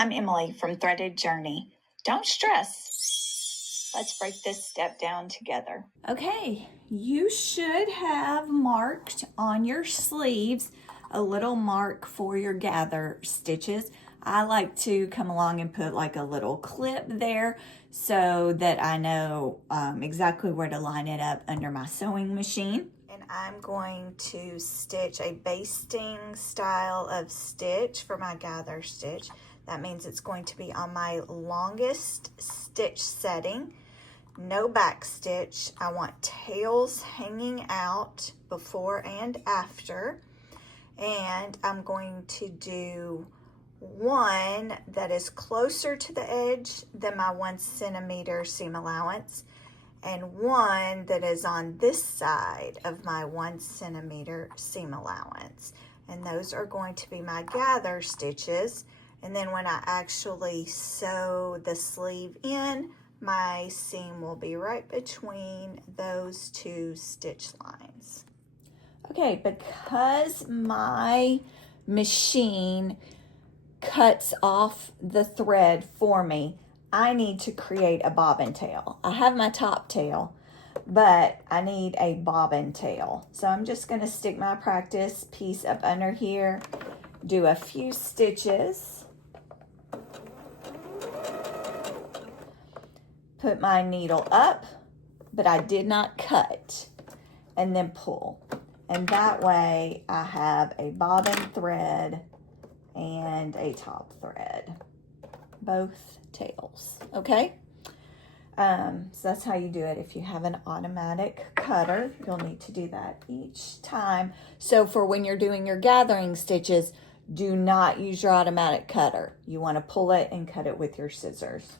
I'm Emily from Threaded Journey. Don't stress. Let's break this step down together. Okay, you should have marked on your sleeves a little mark for your gather stitches. I like to come along and put like a little clip there so that I know exactly where to line it up under my sewing machine. And I'm going to stitch a basting style of stitch for my gather stitch. That means it's going to be on my longest stitch setting. No back stitch. I want tails hanging out before and after. And I'm going to do one that is closer to the edge than my 1 centimeter seam allowance, and one that is on this side of my 1 centimeter seam allowance. And those are going to be my gather stitches. And then when I actually sew the sleeve in, my seam will be right between those two stitch lines. Okay, because my machine cuts off the thread for me, I need to create a bobbin tail. I have my top tail, but I need a bobbin tail. So I'm just going to stick my practice piece up under here, do a few stitches, put my needle up, but I did not cut, and then pull. And that way I have a bobbin thread and a top thread, both tails, okay? So that's how you do it. If you have an automatic cutter, you'll need to do that each time. So for when you're doing your gathering stitches, do not use your automatic cutter. You want to pull it and cut it with your scissors.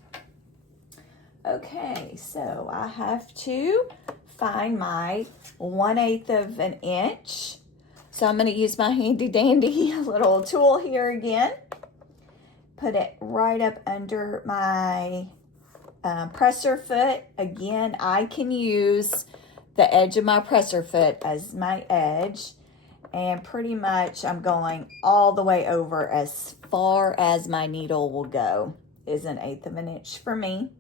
Okay, so I have to find my 1/8 of an inch. So I'm going to use my handy dandy little tool here again. Put it right up under my presser foot. Again, I can use the edge of my presser foot as my edge. And pretty much I'm going all the way over as far as my needle will go. Is 1/8 of an inch for me.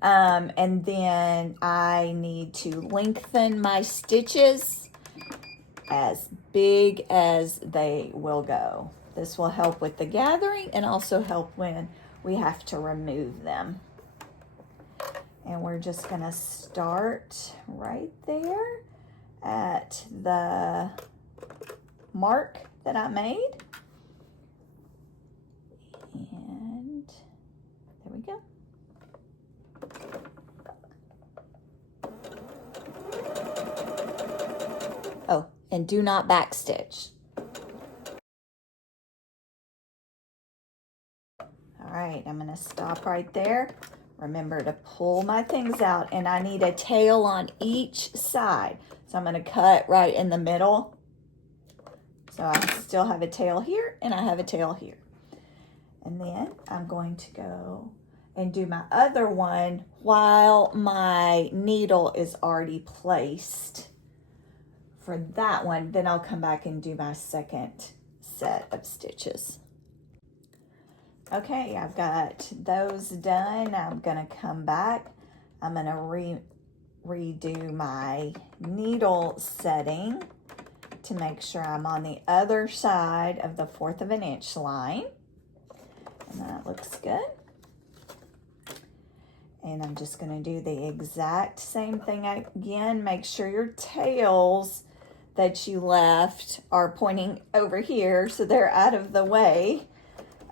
And then I need to lengthen my stitches as big as they will go. This will help with the gathering and also help when we have to remove them. And we're just going to start right there at the mark that I made. And there we go. Oh, and do not backstitch. All right, I'm going to stop right there. Remember to pull my things out, and I need a tail on each side. So I'm going to cut right in the middle. So I still have a tail here, and I have a tail here. And then I'm going to go and do my other one while my needle is already placed for that one. Then I'll come back and do my second set of stitches. Okay, I've got those done. I'm gonna come back. I'm gonna redo my needle setting to make sure I'm on the other side of the 1/4 of an inch line. And that looks good. And I'm just gonna do the exact same thing again. Make sure your tails that you left are pointing over here so they're out of the way.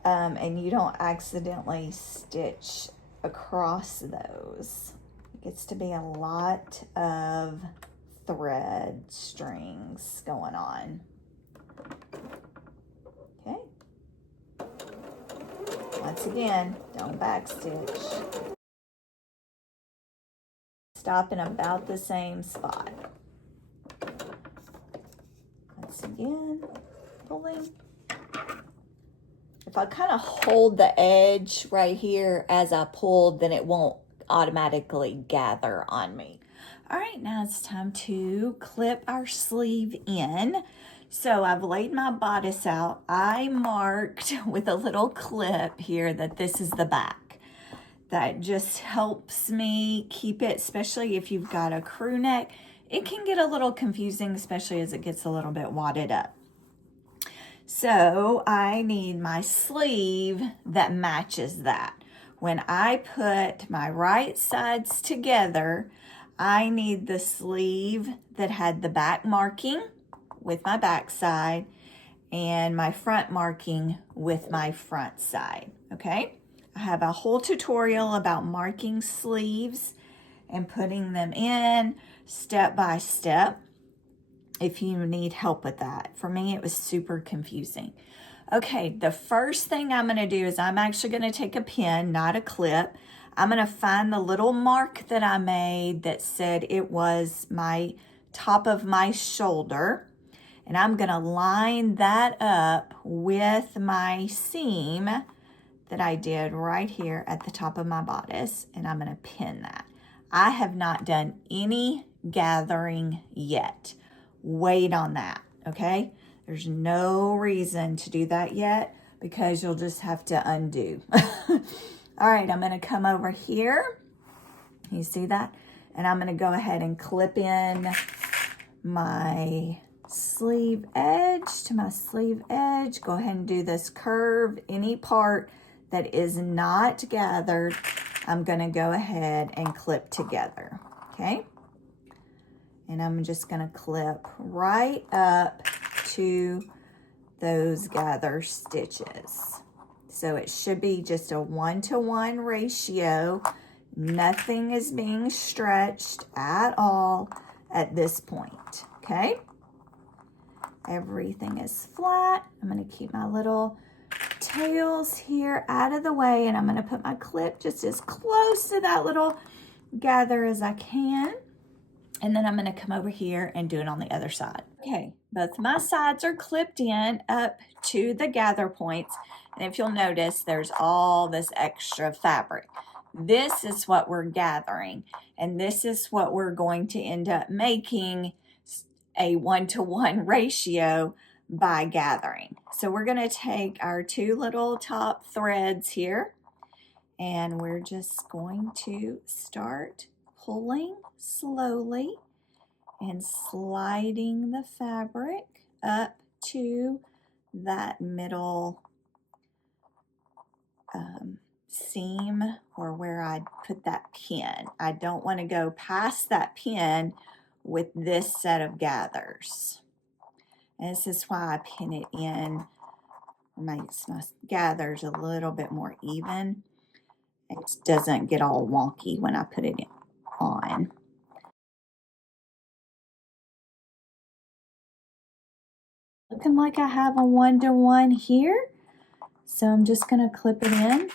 And you don't accidentally stitch across those. It gets to be a lot of thread strings going on. Okay. Once again, don't backstitch. Stop in about the same spot. Once again, pulling. If I kind of hold the edge right here as I pull, then it won't automatically gather on me. All right, now it's time to clip our sleeve in. So I've laid my bodice out. I marked with a little clip here that this is the back. That just helps me keep it, especially if you've got a crew neck. It can get a little confusing, especially as it gets a little bit wadded up. So I need my sleeve that matches that. When I put my right sides together, I need the sleeve that had the back marking with my back side and my front marking with my front side, okay? I have a whole tutorial about marking sleeves and putting them in step by step if you need help with that. For me, it was super confusing. Okay, the first thing I'm gonna do is I'm actually gonna take a pin, not a clip. I'm gonna find the little mark that I made that said it was my top of my shoulder. And I'm gonna line that up with my seam that I did right here at the top of my bodice, and I'm gonna pin that. I have not done any gathering yet. Wait on that, okay? There's no reason to do that yet because you'll just have to undo. All right, I'm gonna come over here. You see that? And I'm gonna go ahead and clip in my sleeve edge to my sleeve edge. Go ahead and do this curve. Any part that is not gathered, I'm gonna go ahead and clip together, okay? And I'm just gonna clip right up to those gather stitches. So it should be just a 1-to-1 ratio. Nothing is being stretched at all at this point, okay? Everything is flat. I'm gonna keep my little tails here out of the way, and I'm gonna put my clip just as close to that little gather as I can. And then I'm gonna come over here and do it on the other side. Okay, both my sides are clipped in up to the gather points. And if you'll notice, there's all this extra fabric. This is what we're gathering. And this is what we're going to end up making a 1-to-1 ratio by gathering. So we're gonna take our two little top threads here, and we're just going to start pulling slowly and sliding the fabric up to that middle seam or where I put that pin. I don't want to go past that pin with this set of gathers. And this is why I pin it in, makes my gathers a little bit more even. It doesn't get all wonky when I put it on. Looking like I have a 1-to-1 here. So I'm just gonna clip it in.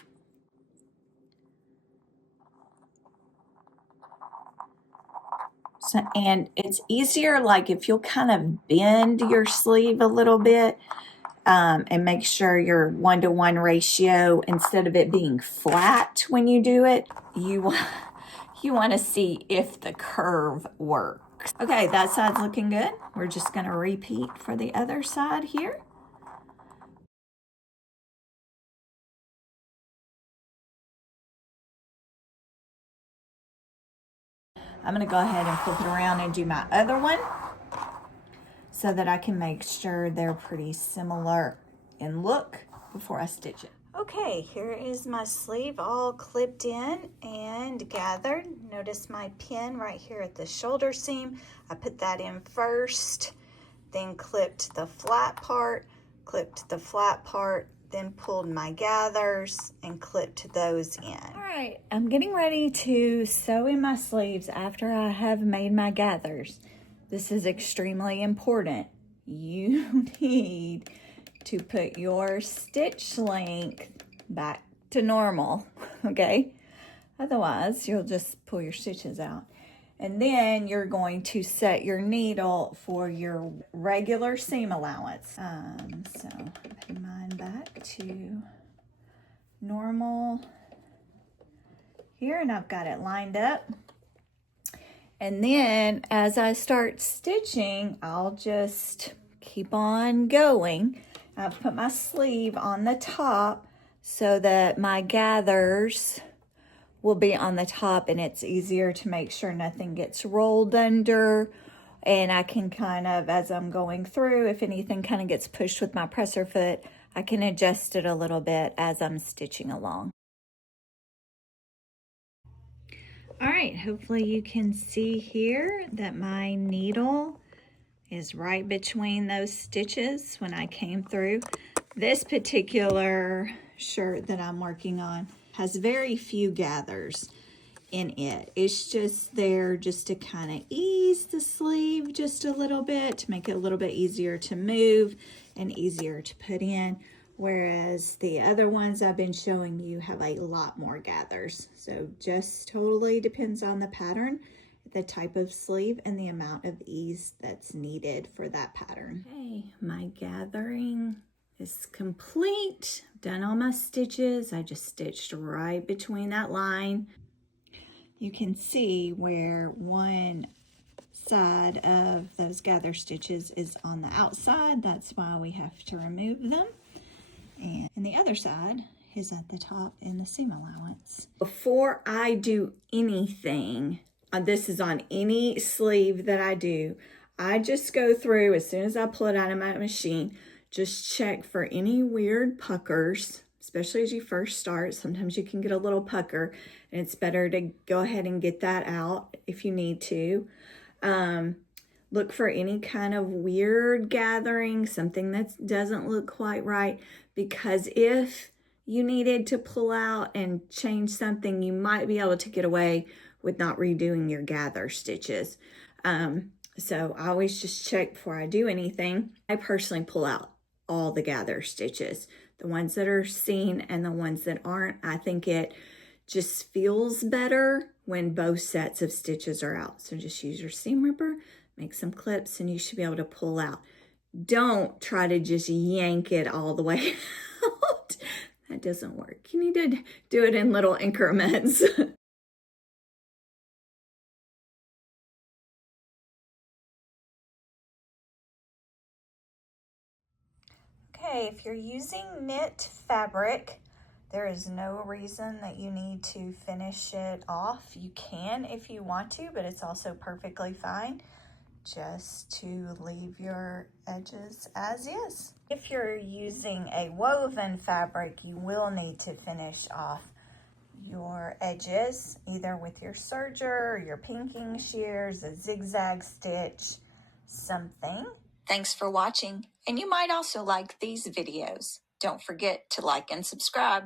So, and it's easier, like if you'll kind of bend your sleeve a little bit and make sure your 1-to-1 ratio, instead of it being flat when you do it, you want to see if the curve works. Okay, that side's looking good. We're just going to repeat for the other side here. I'm going to go ahead and flip it around and do my other one so that I can make sure they're pretty similar in look before I stitch it. Okay, here is my sleeve all clipped in and gathered. Notice my pin right here at the shoulder seam. I put that in first, then clipped the flat part, then pulled my gathers and clipped those in. All right, I'm getting ready to sew in my sleeves after I have made my gathers. This is extremely important. You need to put your stitch length back to normal, okay? Otherwise, you'll just pull your stitches out. And then you're going to set your needle for your regular seam allowance. So put mine back to normal here, and I've got it lined up. And then as I start stitching, I'll just keep on going. I've put my sleeve on the top so that my gathers will be on the top, and it's easier to make sure nothing gets rolled under. And I can kind of, as I'm going through, if anything kind of gets pushed with my presser foot, I can adjust it a little bit as I'm stitching along. All right, hopefully you can see here that my needle is right between those stitches when I came through. This particular shirt that I'm working on has very few gathers in it. It's just there just to kind of ease the sleeve just a little bit, to make it a little bit easier to move and easier to put in. Whereas the other ones I've been showing you have a lot more gathers. So just totally depends on the pattern, the type of sleeve, and the amount of ease that's needed for that pattern. Okay, my gathering is complete. Done all my stitches. I just stitched right between that line. You can see where one side of those gather stitches is on the outside. That's why we have to remove them. And the other side is at the top in the seam allowance. Before I do anything, this is on any sleeve that I do, I just go through, as soon as I pull it out of my machine, just check for any weird puckers, especially as you first start. Sometimes you can get a little pucker, and it's better to go ahead and get that out if you need to. Look for any kind of weird gathering, something that doesn't look quite right, because if you needed to pull out and change something, you might be able to get away with not redoing your gather stitches. So I always just check before I do anything. I personally pull out all the gather stitches, the ones that are seen and the ones that aren't. I think it just feels better when both sets of stitches are out. So just use your seam ripper, make some clips, and you should be able to pull out. Don't try to just yank it all the way out. That doesn't work. You need to do it in little increments. Okay, if you're using knit fabric, there is no reason that you need to finish it off. You can if you want to, but it's also perfectly fine just to leave your edges as is. If you're using a woven fabric, you will need to finish off your edges, either with your serger, your pinking shears, a zigzag stitch, something. Thanks for watching, and you might also like these videos. Don't forget to like and subscribe.